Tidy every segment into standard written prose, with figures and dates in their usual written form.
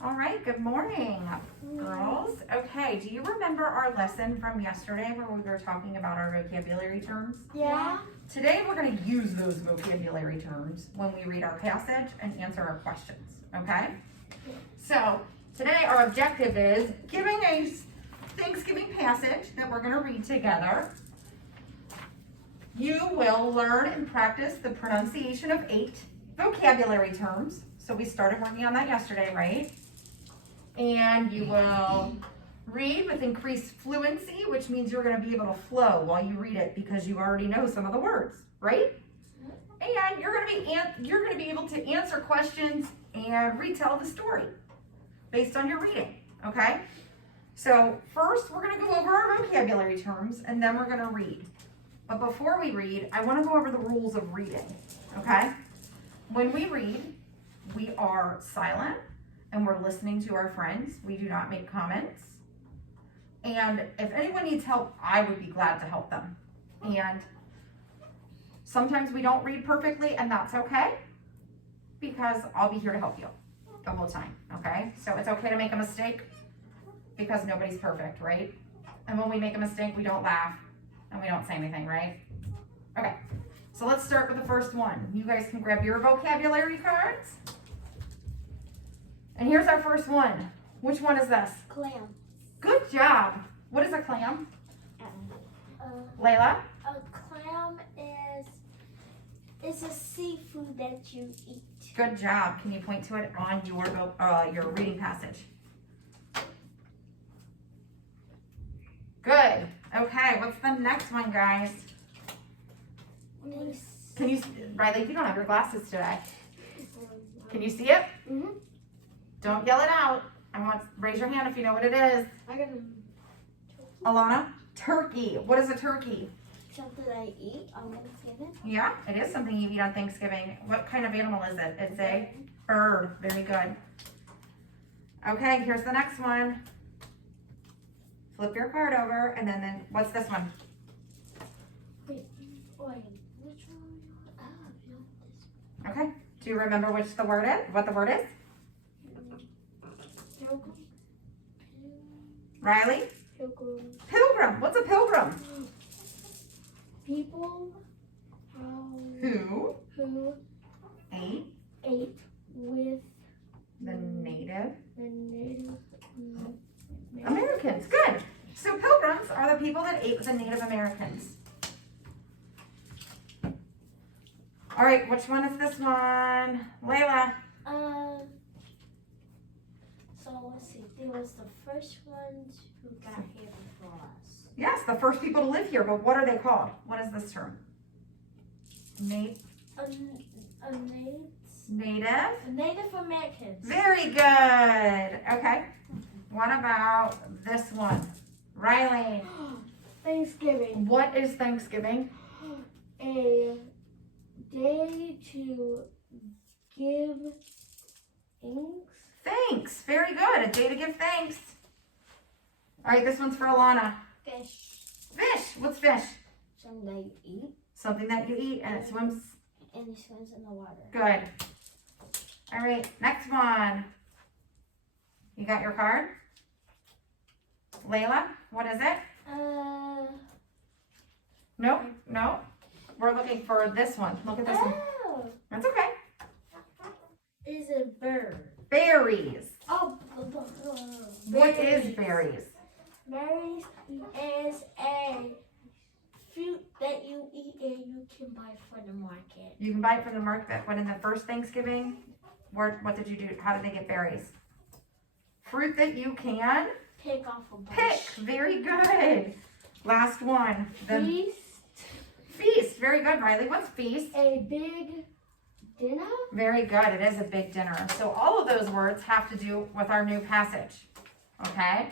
All right, good morning, girls. Okay, do you remember our lesson from yesterday where we were talking about our vocabulary terms? Yeah. Today we're going to use those vocabulary terms when we read our passage and answer our questions, okay? So today our objective is giving a Thanksgiving passage that we're going to read together. You will learn and practice the pronunciation of 8 vocabulary terms. So we started working on that yesterday, right? And you will read with increased fluency, which means you're going to be able to flow while you read it because you already know some of the words, right? And you're going to be able to answer questions and retell the story based on your reading, okay? So first we're going to go over our vocabulary terms and then we're going to read. But before we read, I want to go over the rules of reading, okay? When we read, we are silent and we're listening to our friends. We do not make comments. And if anyone needs help, I would be glad to help them. And sometimes we don't read perfectly, and that's okay because I'll be here to help you the whole time, okay? So it's okay to make a mistake because nobody's perfect, right? And when we make a mistake, we don't laugh and we don't say anything, right? Okay, so let's start with the first one. You guys can grab your vocabulary cards. And here's our first one. Which one is this? Clam. Good job. What is a clam? Layla? A clam is a seafood that you eat. Good job. Can you point to it on your reading passage? Good. Okay, what's the next one, guys? Can you, Riley, you don't have your glasses today. Can you see it? Mm-hmm. Don't yell it out. Raise your hand if you know what it is. I got Alana? Turkey. What is a turkey? something I eat on Thanksgiving. Yeah, it is something you eat on Thanksgiving. What kind of animal is it? It's a bird. Very good. Okay, here's the next one. Flip your card over, and then what's this one? Wait, which one? This. Okay. Do you remember what the word is? Pilgrim. Riley? Pilgrim. Pilgrim. What's a pilgrim? People Who who ate with the Native the Native Americans. Good. So pilgrims are the people that ate with the Native Americans. All right, which one is this one? Layla. So let's see. There was the first ones who got here before us. Yes, the first people to live here, but what are they called? What is this term? Native. Native Americans. Very good. Okay. What about this one? Riley. Thanksgiving. What is Thanksgiving? A day to give thanks. Thanks. Very good. A day to give thanks. All right, this one's for Alana. Fish. Fish. What's fish? Something that you eat. Something that you eat and it swims. And it swims in the water. Good. All right, next one. You got your card? Layla, what is it? Nope, no. We're looking for this one. Look at this one. That's okay. Is a bird. Berries. Oh. What is berries? Berries is a fruit that you eat and you can buy from the market. You can buy it from the market. When in the first Thanksgiving, what did you do? How did they get berries? Fruit that you can pick off a bush. Pick. Very good. Last one. Feast. Feast. Very good, Riley. What's feast? A big dinner. Very good. It is a big dinner. So all of those words have to do with our new passage. Okay?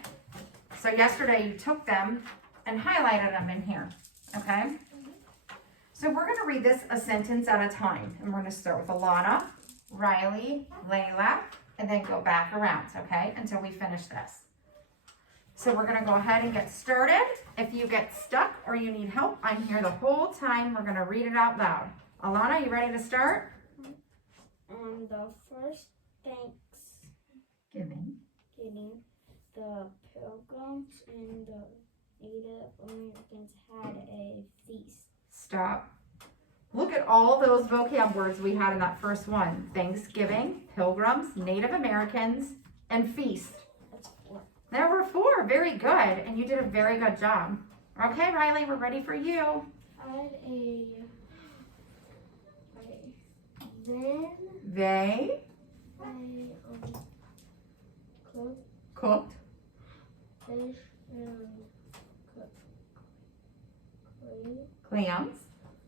So yesterday you took them and highlighted them in here. Okay? So we're going to read this a sentence at a time. And we're going to start with Alana, Riley, Layla, and then go back around, okay, until we finish this. So we're going to go ahead and get started. If you get stuck or you need help, I'm here the whole time. We're going to read it out loud. Alana, you ready to start? On the first Thanksgiving beginning, the Pilgrims and the Native Americans had a feast. Stop. Look at all those vocab words we had in that first one. Thanksgiving, Pilgrims, Native Americans, and feast. That's 4. There were 4. Very good. And you did a very good job. Okay, Riley, we're ready for you. Had then They I cooked cooked fish and cooked clams.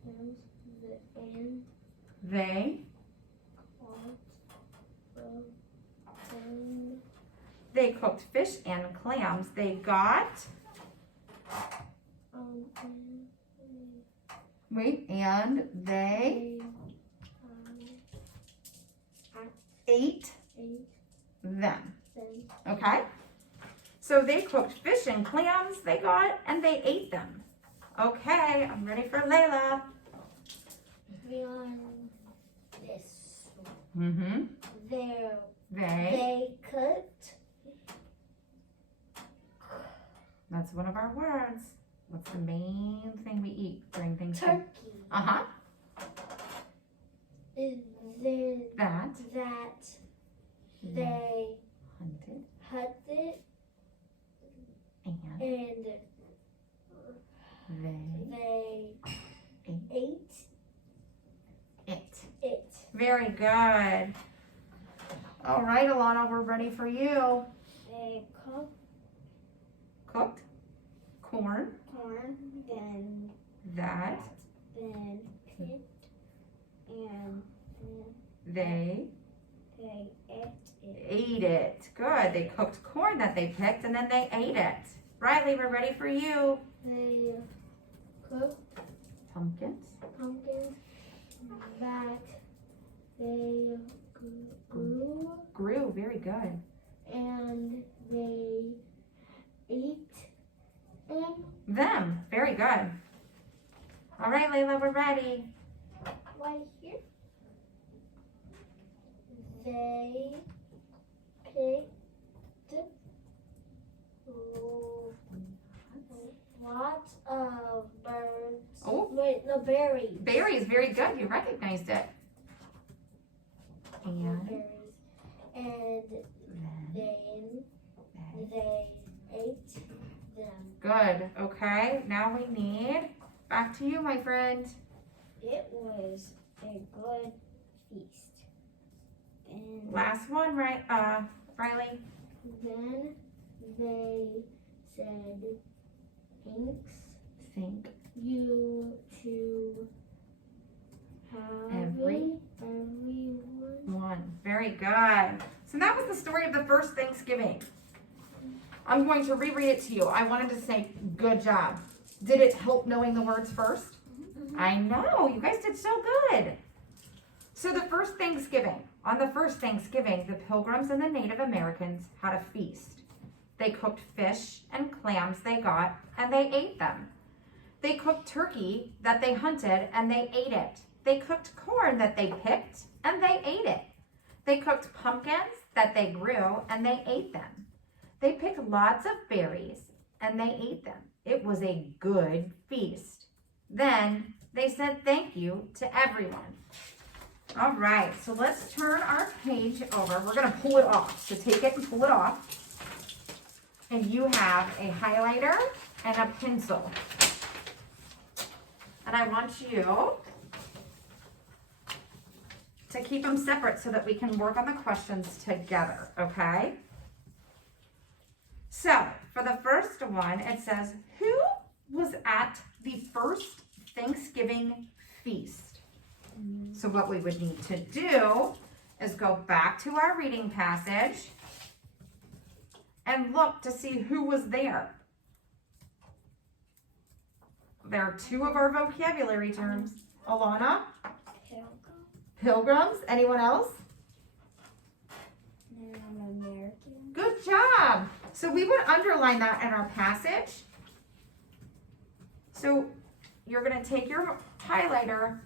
and They cooked fish and clams. They got, and they ate them. Okay? So they cooked fish and clams they got, and they ate them. Okay, I'm ready for Layla. beyond this. Mm-hmm. They cooked That's one of our words. What's the main thing we eat during Thanksgiving? turkey. Uh-huh. Then That they hunted and and they ate it. Very good. All right, Alana, we're ready for you. They Cooked corn corn, then picked, and they they ate it. ate it. Good. They cooked corn that they picked and then they ate it. Riley, we're ready for you. They cooked Pumpkins. pumpkins that they grew, Very good. and they ate Them. Very good. All right, Layla, we're ready. right here. They picked lots of birds. Oh. Wait, no, berries. Berries. Very good. You recognized it. And Berries. And then they ate them. good. Okay. Now we need, back to you, my friend. It was a good feast. And Last one, right? Riley. then they said, thanks Think you to everyone. one. Very good. So that was the story of the first Thanksgiving. I'm going to reread it to you. I wanted to say, good job. Did it help knowing the words first? I know. You guys did so good. So the first Thanksgiving, on the first Thanksgiving, the Pilgrims and the Native Americans had a feast. They cooked fish and clams they got, and they ate them. They cooked turkey that they hunted, and they ate it. They cooked corn that they picked, and they ate it. They cooked pumpkins that they grew, and they ate them. They picked lots of berries, and they ate them. It was a good feast. Then they said thank you to everyone. All right, so let's turn our page over. We're gonna pull it off. So take it and pull it off. And you have a highlighter and a pencil. And I want you to keep them separate so that we can work on the questions together, okay? So, for the first one, it says, who was at the first Thanksgiving feast? So what we would need to do is go back to our reading passage and look to see who was there. There are 2 of our vocabulary terms. Alana? Pilgrims. Anyone else? American. Good job. So we would underline that in our passage. So you're going to take your highlighter,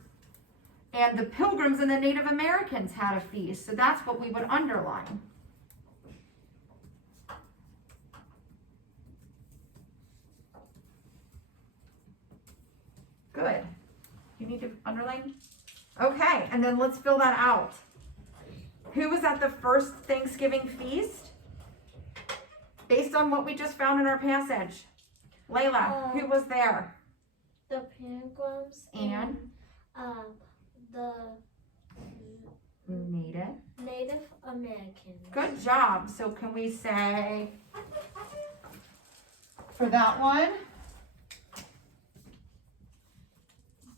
and the Pilgrims and the Native Americans had a feast. So that's what we would underline. Good. You need to underline? Okay, and then let's fill that out. Who was at the first Thanksgiving feast? Based on what we just found in our passage. Layla, who was there? The Pilgrims And the Native. Native Americans. Good job. So can we say for that one,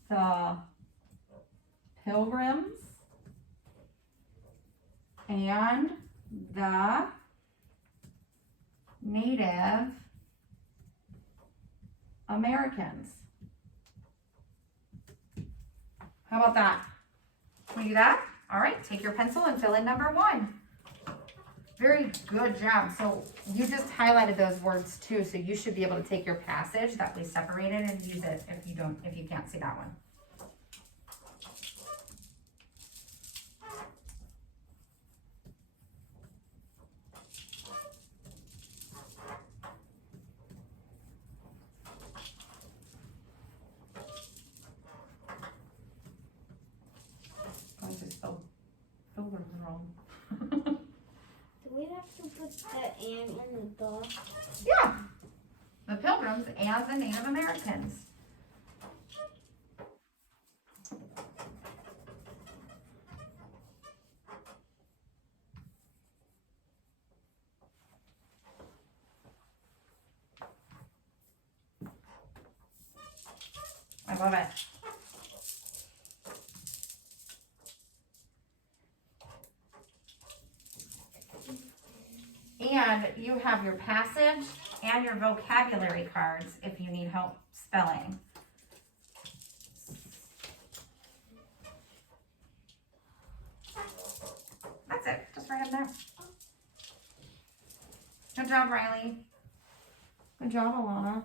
the Pilgrims and the Native Americans. How about that? Can we do that? All right, take your pencil and fill in number 1. Very good job. So you just highlighted those words too, so you should be able to take your passage that we separated and use it if you can't see that one. I just spelled Pilgrim wrong. Do we have to put the and in the dog? Yeah, the Pilgrims and the Native Americans. I love it. And you have your passage and your vocabulary cards if you need help spelling. That's it. Just write them there. Good job, Riley. Good job, Alana.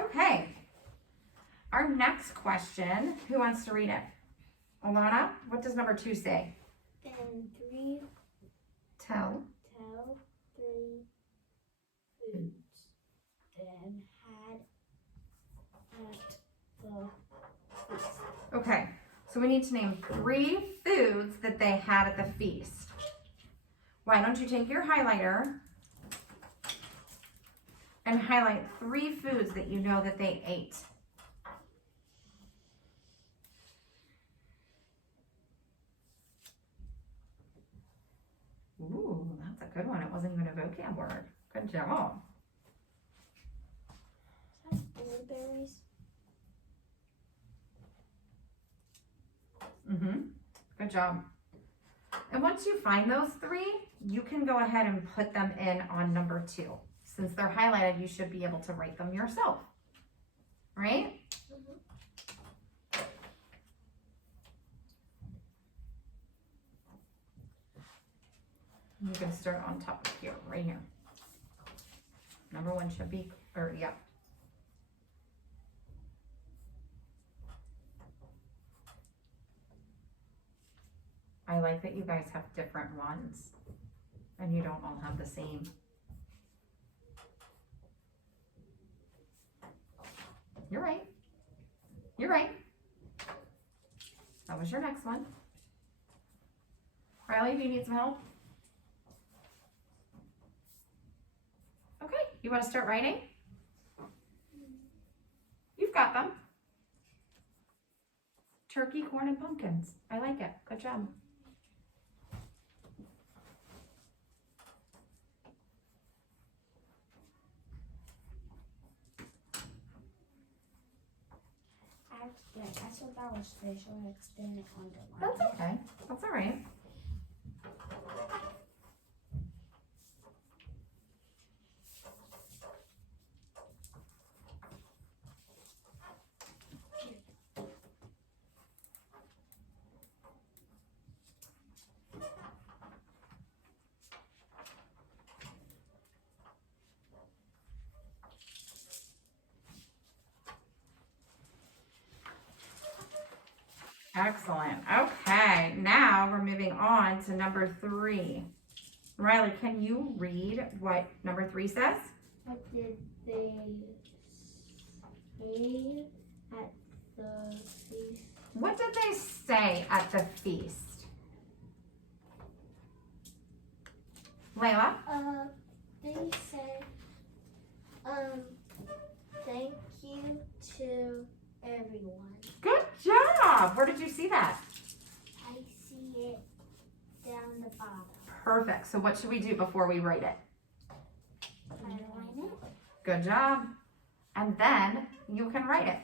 Okay, our next question, who wants to read it? Alana, what does number 2 say? Then 3 Tell. 3 foods then had at the feast. Okay, so we need to name 3 foods that they had at the feast. Why don't you take your highlighter and highlight 3 foods that you know that they ate. Ooh, that's a good one. It wasn't even a vocab word. Good job. Is that blueberries? Good job. And once you find those 3, you can go ahead and put them in on number 2. Since they're highlighted, you should be able to write them yourself, right? You can start on top of here, right here. Number 1 should be, or yeah. I like that you guys have different ones and you don't all have the same. You're right. You're right. That was your next one. Riley, do you need some help? Okay, you want to start writing? You've got them. Turkey, corn, and pumpkins. I like it. Good job. Yeah, I thought that was fish, so I extended underline. That's okay. That's all right. Excellent. Okay, now we're moving on to number 3. Riley, can you read what number 3 says? What did they say at the feast? What did they say at the feast? Layla? They said, thank you to everyone. Good job. Where did you see that? I see it down the bottom. Perfect. So what should we do before we write it? Underline it. Good job. And then you can write it.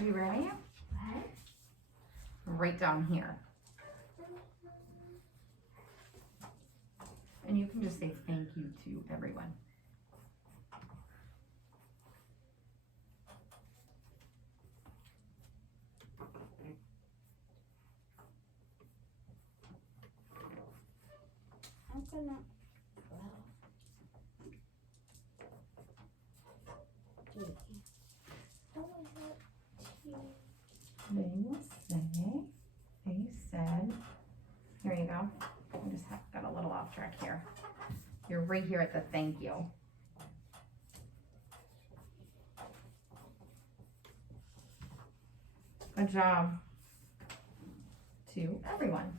Are you ready? Right down here. And you can just say thank you to everyone. I'm gonna. They said, here you go. I just got a little off track here. You're right here at the thank you. Good job to everyone.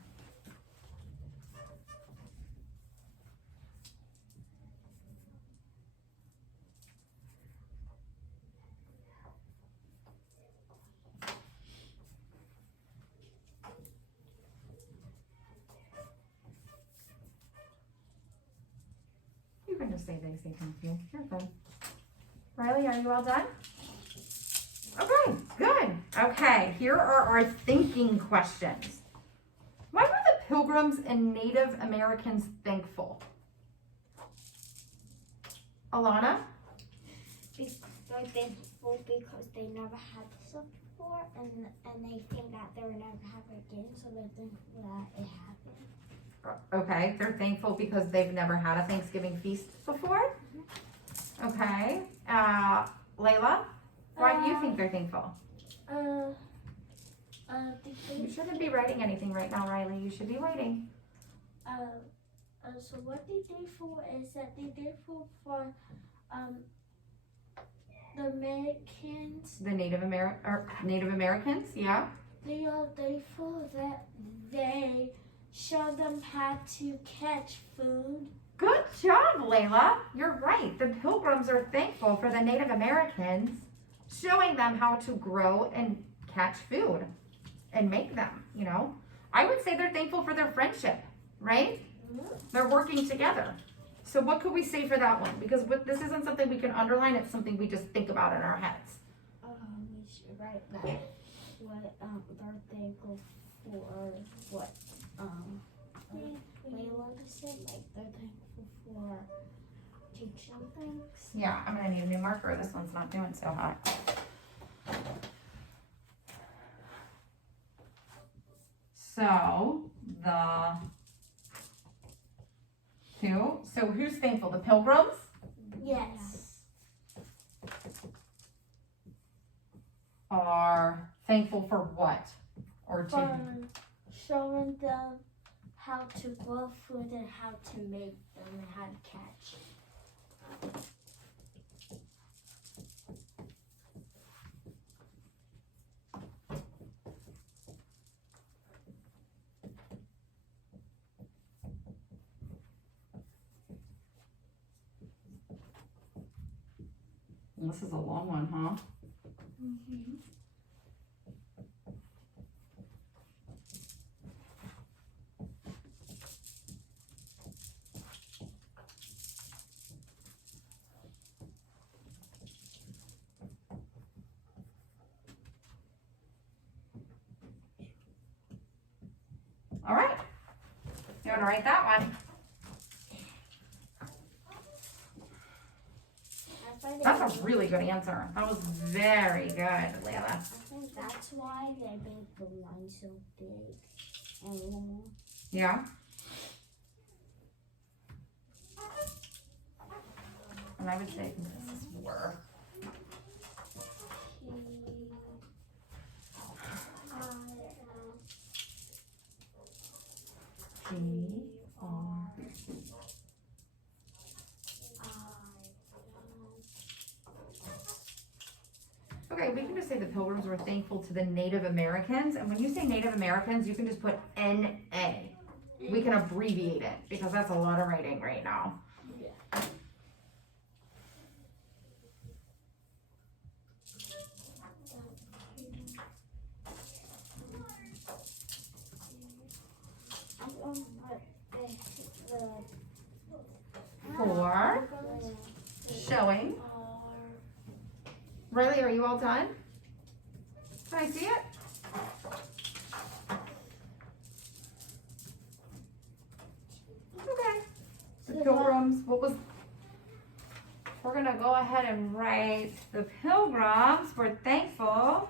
You can just say they say thank you. You're good. Riley, are you all done? Okay, good. Okay, here are our thinking questions. Why were the Pilgrims and Native Americans thankful? Alana? They're thankful because they never had stuff before, and they think that they will never have it again, so they're thankful that it happened. Okay, they're thankful because they've never had a Thanksgiving feast before. Okay, Layla, why do you think they're thankful? You shouldn't be writing anything right now, Riley. You should be waiting. So what they did for is that they did for the Americans. The Native Americans, yeah. They are thankful that they showed them how to catch food. Good job, Layla. You're right. The Pilgrims are thankful for the Native Americans showing them how to grow and catch food and make them, you know. I would say they're thankful for their friendship, right? They're working together. So what could we say for that one? Because this isn't something we can underline, it's something we just think about in our heads. We should write that. What they're thankful for what Layla said, like they're thankful for teaching things. Yeah, I'm gonna need a new marker. This one's not doing so hot. So so who's thankful? The Pilgrims? Yes. Are thankful for what? Or to For showing them how to grow food and how to make them and how to catch. This is a long one, huh? Mm-hmm. All right. You want to write that one? That's why they That's a really good answer. That was very good, Layla. I think that's why they make the line so big and long. Yeah. And I would say this is 4. P, R. Okay, we can just say the Pilgrims were thankful to the Native Americans. And when you say Native Americans, you can just put N-A. We can abbreviate it because that's a lot of writing right now. Four. Showing. Riley, are you all done? Can I see it? Okay. The Pilgrims, we're gonna go ahead and write the Pilgrims were thankful.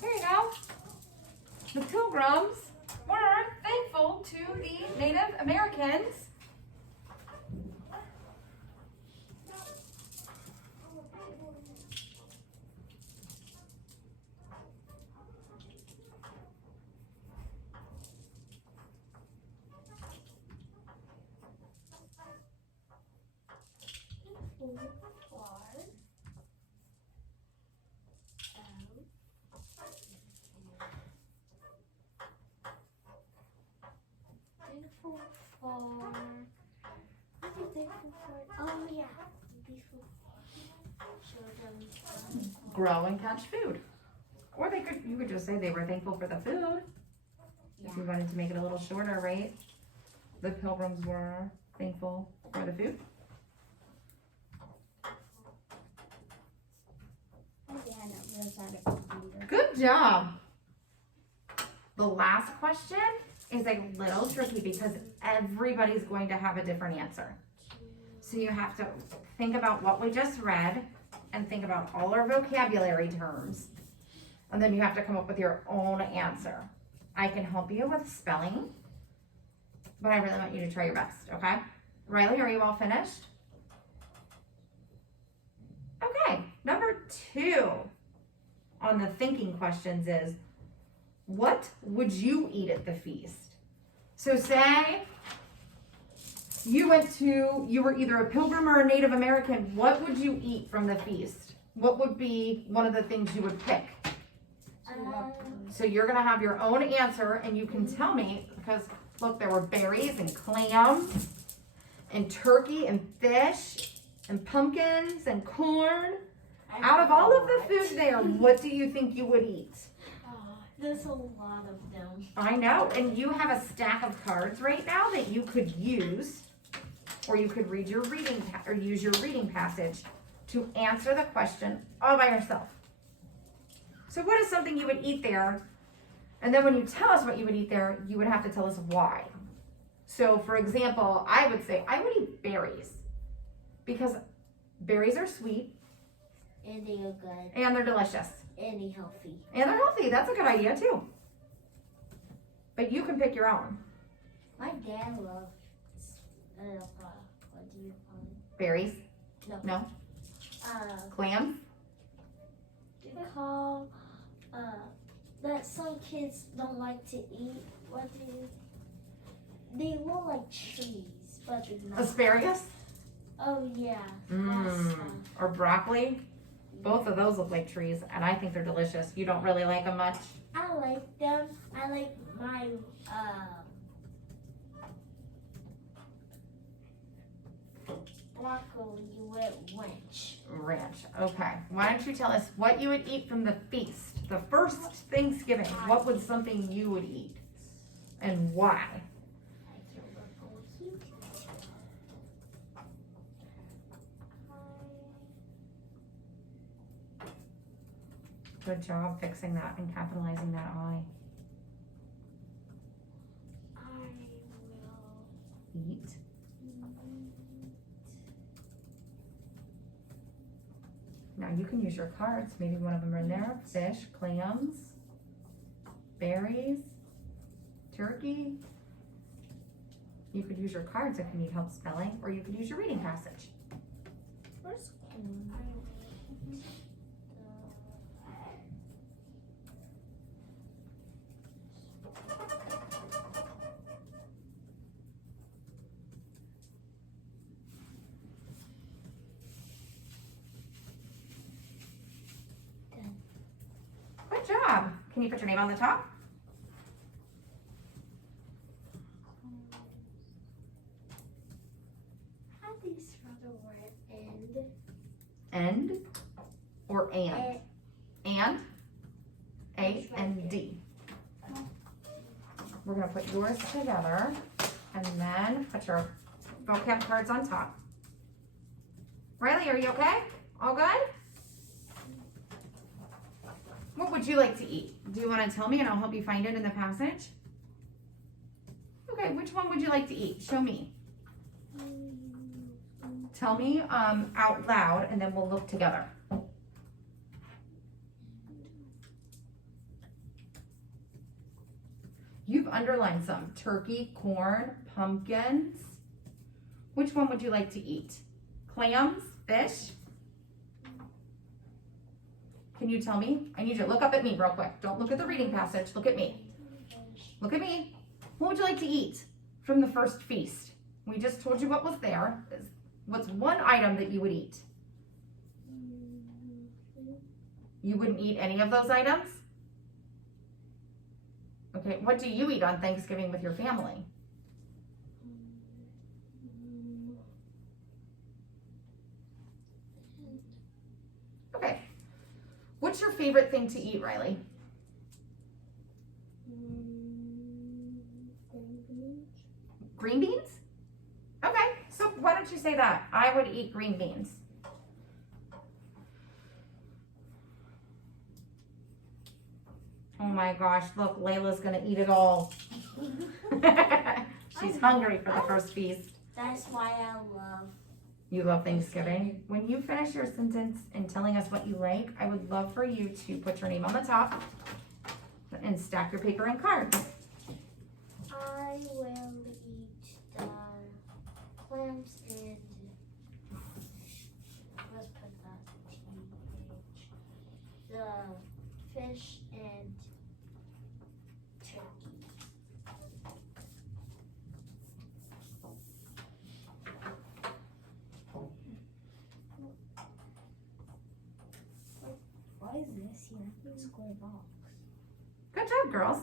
There you go. The Pilgrims were thankful to the Native Americans. Oh yeah, Grow and catch food. Or you could just say they were thankful for the food. If you wanted to make it a little shorter, right? The Pilgrims were thankful for the food. Good job. The last question is a little tricky because everybody's going to have a different answer. So you have to think about what we just read and think about all our vocabulary terms. And then you have to come up with your own answer. I can help you with spelling, but I really want you to try your best, okay? Riley, are you all finished? Okay, number 2 on the thinking questions is, what would you eat at the feast? So say you were either a Pilgrim or a Native American, what would you eat from the feast? What would be one of the things you would pick? So you're gonna have your own answer and you can tell me, because look, there were berries and clams and turkey and fish and pumpkins and corn. Out of all of the food there, what do you think you would eat? There's a lot of them. I know, and you have a stack of cards right now that you could use, or you could read your use your reading passage to answer the question all by yourself. So what is something you would eat there? And then when you tell us what you would eat there, you would have to tell us why. So for example, I would say I would eat berries because berries are sweet. And they are good. And they're delicious. And they're healthy. And they're healthy. That's a good idea too. But you can pick your own. My dad loves, what do you call it? Berries? No. Clams? You call, that some kids don't like to eat. They look like trees, but they're not. Asparagus? Oh yeah. Pasta. Or broccoli? Both of those look like trees, and I think they're delicious. You don't really like them much? I like them. I like my, broccoli with ranch. Okay. Why don't you tell us what you would eat from the feast? The first Thanksgiving, what would something you would eat? And why? Good job fixing that and capitalizing that I. eat? Now you can use your cards. Maybe one of them are in there. Fish, clams, berries, turkey. You could use your cards if you need help spelling, or you could use your reading passage. Where's corn? Good job. Can you put your name on the top? How do you spell the word end? End or and? And. A and D. We're gonna put yours together and then put your vocab cards on top. Riley, are you okay? All good? What would you like to eat? Do you want to tell me and I'll help you find it in the passage? Okay, which one would you like to eat? Show me. Tell me out loud and then we'll look together. You've underlined some. Turkey, corn, pumpkins. Which one would you like to eat? Clams, fish? Can you tell me? I need you to look up at me real quick. Don't look at the reading passage. Look at me. Look at me. What would you like to eat from the first feast? We just told you what was there. What's one item that you would eat? You wouldn't eat any of those items? Okay, what do you eat on Thanksgiving with your family? Okay. What's your favorite thing to eat, Riley? Green beans? Okay, so why don't you say that? I would eat green beans. Oh my gosh, look, Layla's gonna eat it all. She's hungry for the first feast. That's why I love. You love Thanksgiving. When you finish your sentence and telling us what you like, I would love for you to put your name on the top and stack your paper and cards. I will eat the clams and let's put that TH. The fish and turkey. Why is this here? Square box. Good job, girls.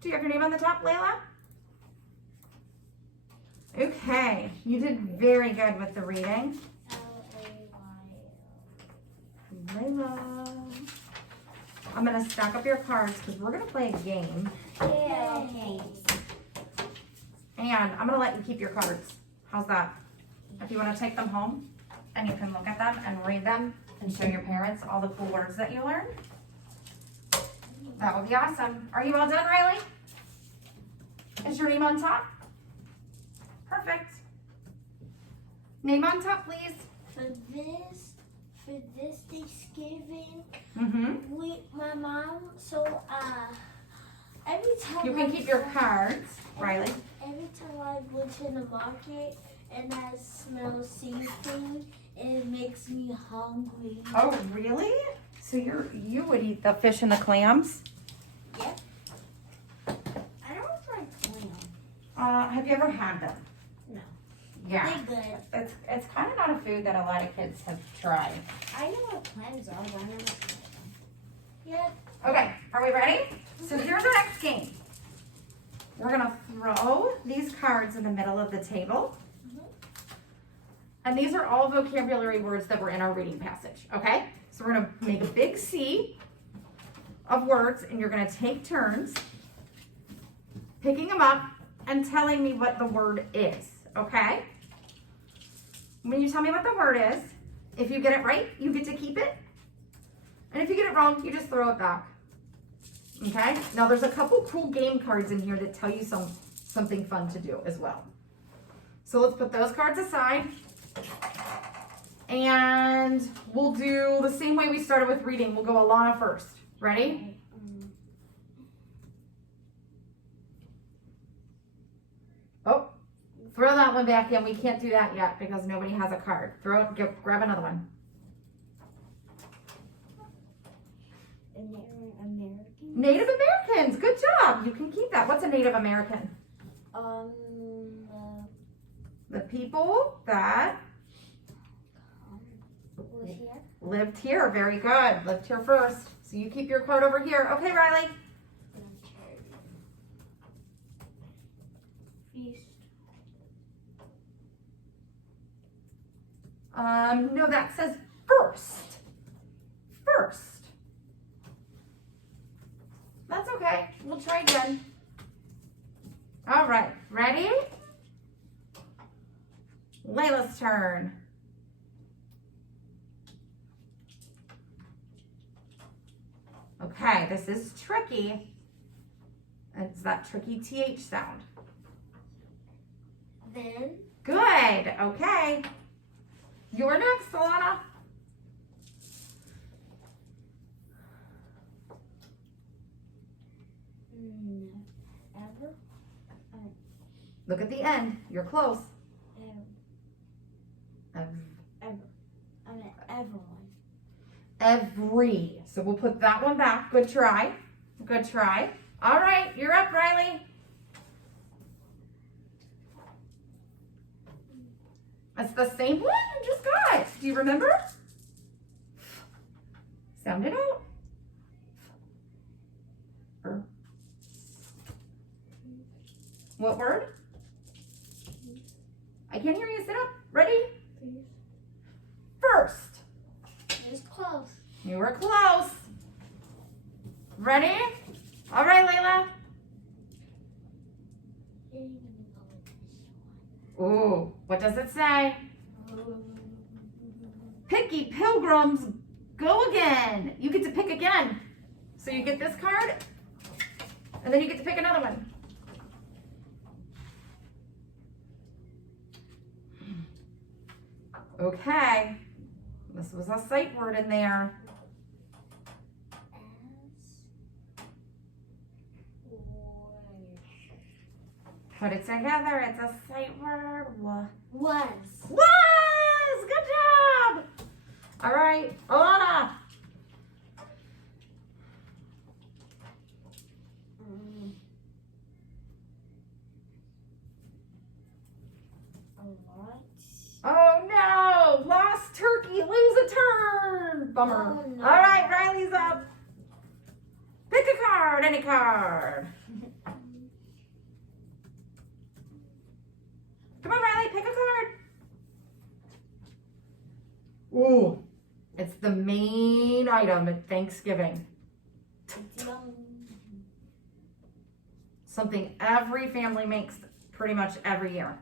Do you have your name on the top, Layla? Okay, you did very good with the reading. Layla. I'm gonna stack up your cards because we're gonna play a game. Yeah, okay. And I'm gonna let you keep your cards. How's that? If you wanna take them home and you can look at them and read them and show your parents all the cool words that you learned, that would be awesome. Are you all done, Riley? Is your name on top? Perfect. Name on top, please. For this Thanksgiving, my mom, every time You can keep your cards, Riley. Every time I went to the market and I smell seafood, it makes me hungry. Oh, really? So you would eat the fish and the clams? Yep. I don't like clams. Have you ever had them? No. Yeah. They're good. It's kind of not a food that a lot of kids have tried. I know what clams are, but I never tried them. Yep. Okay, are we ready? So here's our next game. We're gonna throw these cards in the middle of the table. And these are all vocabulary words that were in our reading passage, okay? So we're gonna make a big C of words and you're gonna take turns picking them up and telling me what the word is, okay? When you tell me what the word is, if you get it right, you get to keep it. And if you get it wrong, you just throw it back. Okay? Now there's a couple cool game cards in here that tell you something fun to do as well. So let's put those cards aside. And we'll do the same way we started with reading. We'll go Alana first. Ready? Oh, throw that one back in. We can't do that yet because nobody has a card. Grab another one. American. Native Americans. Good job. You can keep that. What's a Native American? The people that Was here. lived here. Very good. Lived here first. So you keep your card over here. Okay, Riley. Feast. No, that says first. First. That's okay. We'll try again. All right. Ready? Layla's turn. Okay, this is tricky. It's that tricky TH sound. Then. Good. Okay. You're next, Alana. Ever. Look at the end. You're close. Everyone. Every. So we'll put that one back. Good try. Good try. All right, you're up, Riley. It's the same one you just got. Do you remember? Sound it out. What word? I can't hear you. Sit up. Ready? First. It was close. You were close. Ready? All right, Layla. Ooh, what does it say? Picky pilgrims, go again. You get to pick again. So you get this card, and then you get to pick another one. Okay, this was a sight word in there. Put it together, it's a sight word. Was. Was! Good job! All right, Alana. Oh no! Lost turkey, lose a turn! Bummer. Oh, no. All right, Riley's up. Pick a card, any card. Come on, Riley, pick a card. Ooh, it's the main item at Thanksgiving. Something every family makes pretty much every year.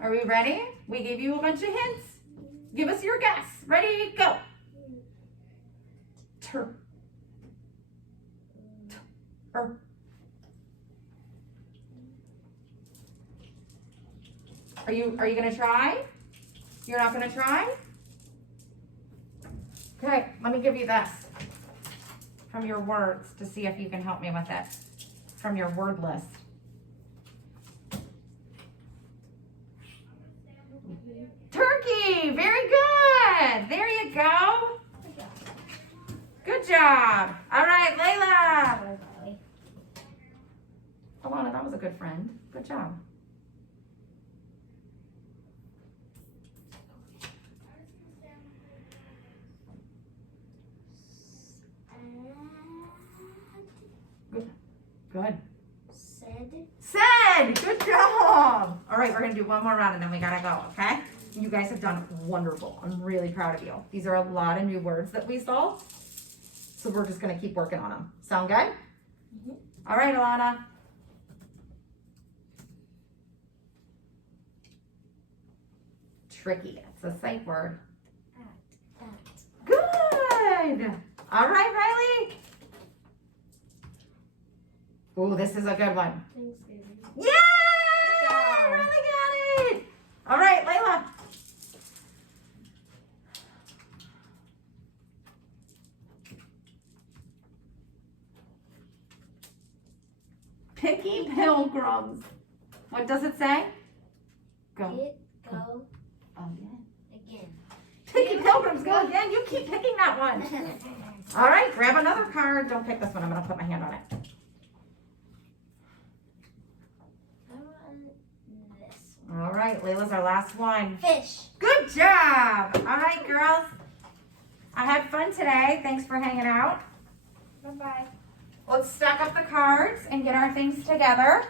Are we ready? We gave you a bunch of hints. Give us your guess. Ready, go. Are you gonna try? You're not gonna try? Okay, let me give you this from your words to see if you can help me with it from your word list. Turkey, very good. There you go. Good job. All right, Layla. Alana, that was a good friend. Good job. Good. Said. Good job. All right, we're going to do one more round and then we got to go, okay? You guys have done wonderful. I'm really proud of you. These are a lot of new words that we saw. So we're just going to keep working on them. Sound good? Mm-hmm. All right, Alana. Tricky. It's a sight word. Good. good. All right, Riley. Oh, this is a good one. Thanksgiving. Yeah! Riley got it. All right, Layla. Picky pilgrims. What does it say? Go. It go Oh, yeah. again. Picky pilgrims, go again. You keep picking that one. All right, grab another card. Don't pick this one. I'm going to put my hand on it. I want this one. All right, Layla's our last one. Fish. Good job. All right, girls. I had fun today. Thanks for hanging out. Bye-bye. Let's stack up the cards and get our things together.